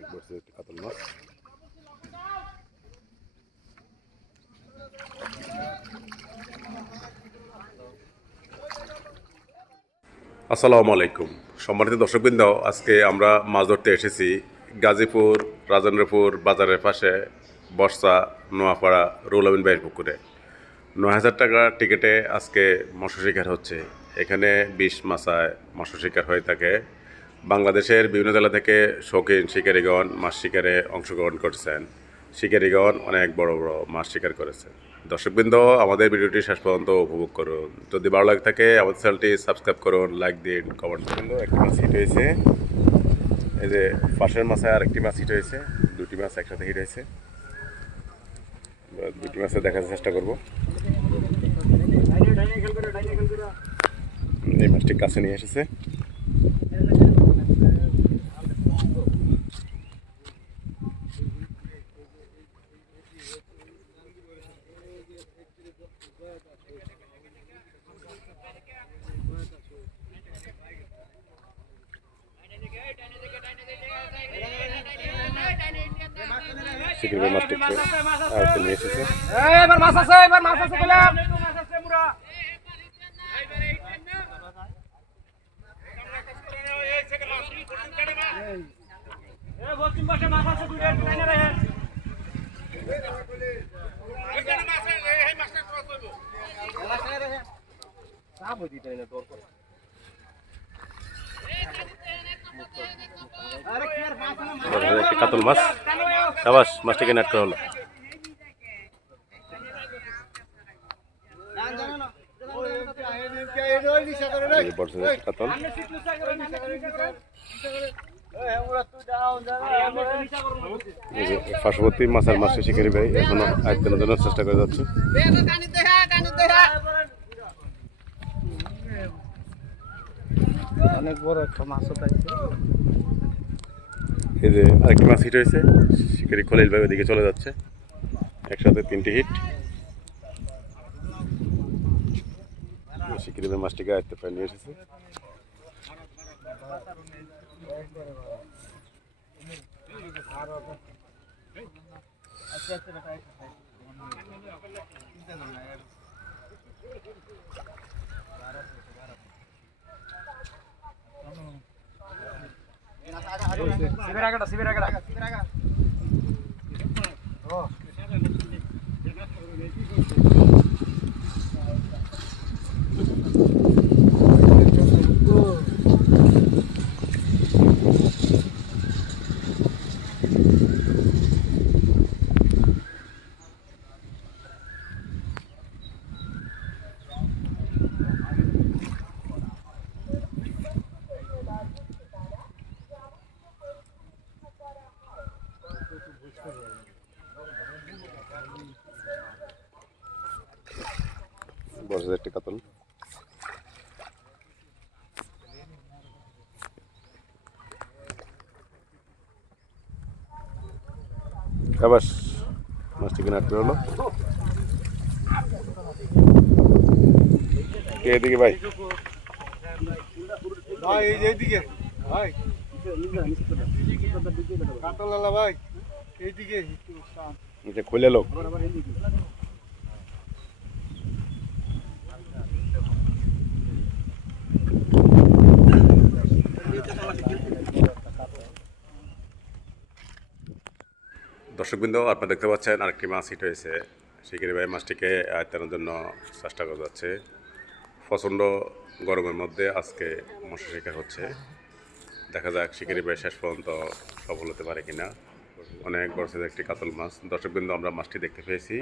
অনেক বড় একটি কাতল মাছ। আসসালামু আলাইকুম সম্মানিত দর্শকবৃন্দ, আজকে আমরা মাছ ধরতে এসেছি গাজীপুর রাজেন্দ্রপুর বাজারের পাশে বর্ষা নোয়াপাড়া রুহুল আমিন ভাইয়ের পুকুরে ৯,০০০ টাকা টিকিটে আজকে মৎস্য শিকার হচ্ছে। এখানে ২০ মাসায় মৎস্য শিকার হয়ে থাকে। বাংলাদেশের বিভিন্ন জেলা থেকে শৌখিন শিকারীগণ মাছ শিকারে অংশগ্রহণ করছেন। শিকারীগণ অনেক বড় বড় মাছ শিকার করেছেন। দর্শকবৃন্দ, আমাদের ভিডিওটি শেষ পর্যন্ত উপভোগ করুন। যদি ভালো লাগে থাকে আমাদের চ্যানেলটি সাবস্ক্রাইব করুন, লাইক দিন, কমেন্ট করুন। একটি মাছ হিট হয়েছে, এই যে পাশের মাছায় আরেকটি মাছ হিট হয়েছে, দুটি মাছ একসাথে হিট হয়েছে। দুটি মাছে দেখার চেষ্টা করবো। এই মাছটি কাছে নিয়ে এসেছে। শিকারি মাছটি নিয়ে এসেছে। এবার মাছ আছে, এবার মাছ আছে বললাম। মাছ আছে মুরা। এই বস্তিম পাশে মাছ আছে দুইটা লাইনে রাখেন। এখানে মাছ আছে, এই মাছটা ক্রস হইব। মাছ লাইনে রাখেন। সাপ দিতে না তোর করে। কাতল মাছ, সাবাস, মাছটিকে নেট করা হলো। কাতল পার্শ্ববর্তী মাছের মাছটি শিকারি ভাই এখনো আয়ত্তের জন্য চেষ্টা করে যাচ্ছে। অনেক বড় একটা মাছ পাইছে। এই যে আরেকটি মাছ হিট হয়েছে, শিকারি খলিল ভাই ওদিকে চলে যাচ্ছে। একসাথে 3টি হিট। শিকারি ভাই মাছটিকে আয়ত্তে প্রায় নিয়ে এসেছে। শিবিরাগাড়া ও বড় একটি কাতল। সাবাস, মাছটিকে নাট করে হলো। এদিকে ভাই, ভাই এইদিকে ভাই কাতলালা ভাই এইদিকে এটা খুলে লোক। দর্শকবৃন্দ, আপনারা দেখতে পাচ্ছেন আরেকটি মাছ হিট হয়েছে। শিকারি ভাই মাছটিকে আয়ত্তানোর জন্য চেষ্টা করে যাচ্ছে। প্রচণ্ড গরমের মধ্যে আজকে মৎস্য শিকার হচ্ছে। দেখা যাক শিকারি ভাই শেষ পর্যন্ত সফল হতে পারে কিনা। অনেক বড় সাইজের একটি কাতল মাছ। দর্শকবৃন্দ, আমরা মাছটি দেখতে পেয়েছি।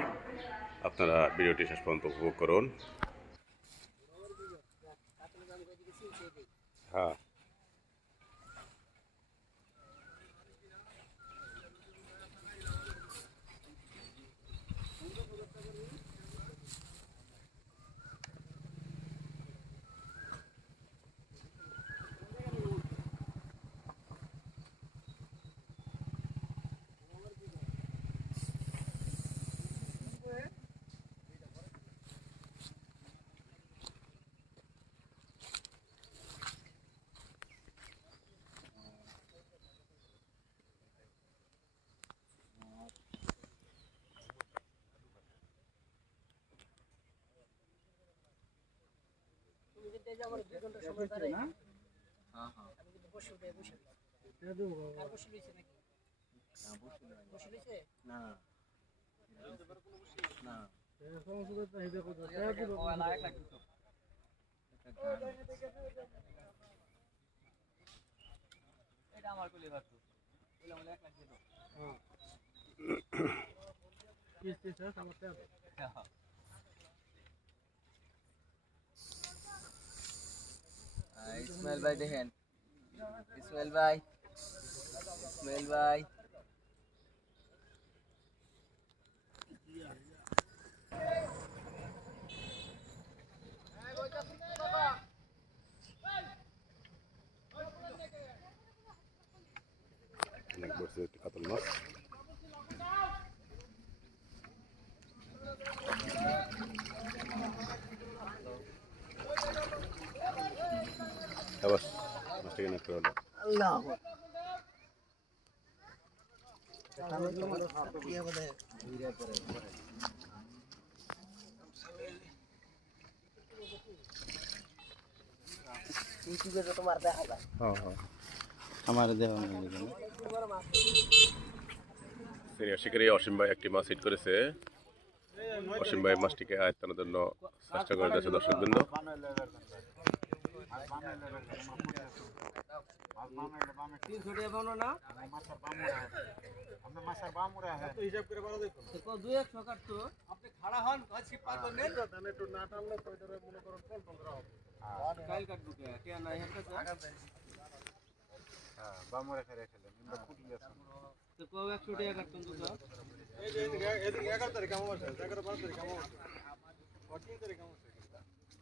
আপনারা ভিডিওটি শেষ পর্যন্ত উপভোগ করুন। হ্যাঁ, এই যে আমার 2 ঘন্টা সময় দাঁড়াই না। হ্যাঁ হ্যাঁ আমি কিন্তু বসে বসে এটা দেবো কার বসে লইছে নাকি না বসে লইছে না না এই সমস্ত তো এই দেখো এটা আমার কোলে ভাত বলে আমরা 1 লাখ দিয়ে দাও হ্যাঁ কিস্তি স্যার সমস্যা হ্যাঁ ইসমাইল ভাই দেখেন ইসমাইল ভাই অনেক বড় একটি কাতল মাছ। আবার মাছটাকে নেট করে হলো। আল্লাহ তোমার দেখা যায় আমার দেওয়া সিনিয়র শিকারী অসীম ভাই একটি মাছ হিট করেছে। অসীম ভাই মাছটিকে আয়ত্তানোর জন্য চেষ্টা করে যাচ্ছে দর্শকবৃন্দ।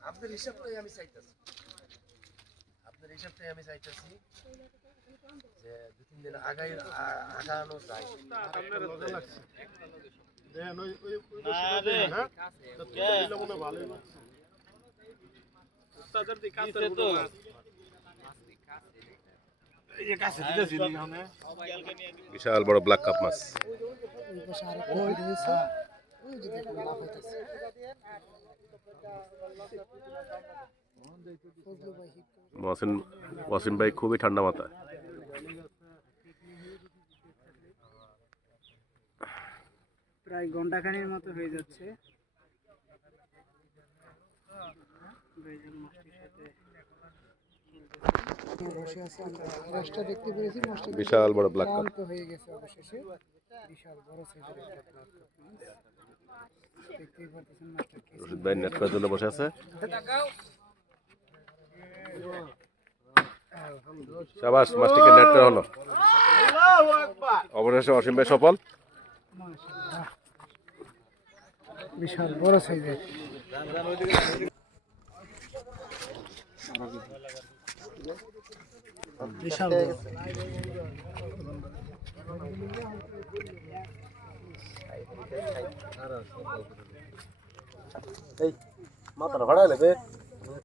আপনার হিসাবটাই আমি চাইতেছি যে 2-3 দিন আগানো যায় বিশাল বড় ব্ল্যাক কাপ মাছ। ওয়াসিম ভাই খুবই ঠান্ডা মাথায়। প্রায় ঘন্টাখানির মতো হয়ে যাচ্ছে। বসে আছে আমরা মাছটা দেখতে পেরেছি, মাছটা বিশাল বড় ব্ল্যাক কাপ। শান্ত হয়ে গেছে অবশেষে। বিশাল বড় সাইজের একটা ব্ল্যাক কাপ মাছ দেখতেই পাচ্ছেন। মাছটা কি রশিদ ভাই নেট করার জন্য বসে আছে। শাবাশ, মাছটিকে নেট করা হলো। অবশেষে অসীম ভাই সফল। মাশাআল্লাহ বিশাল বড় সাইজের বিশাল এই মাথাটা ভাড়া নেবে।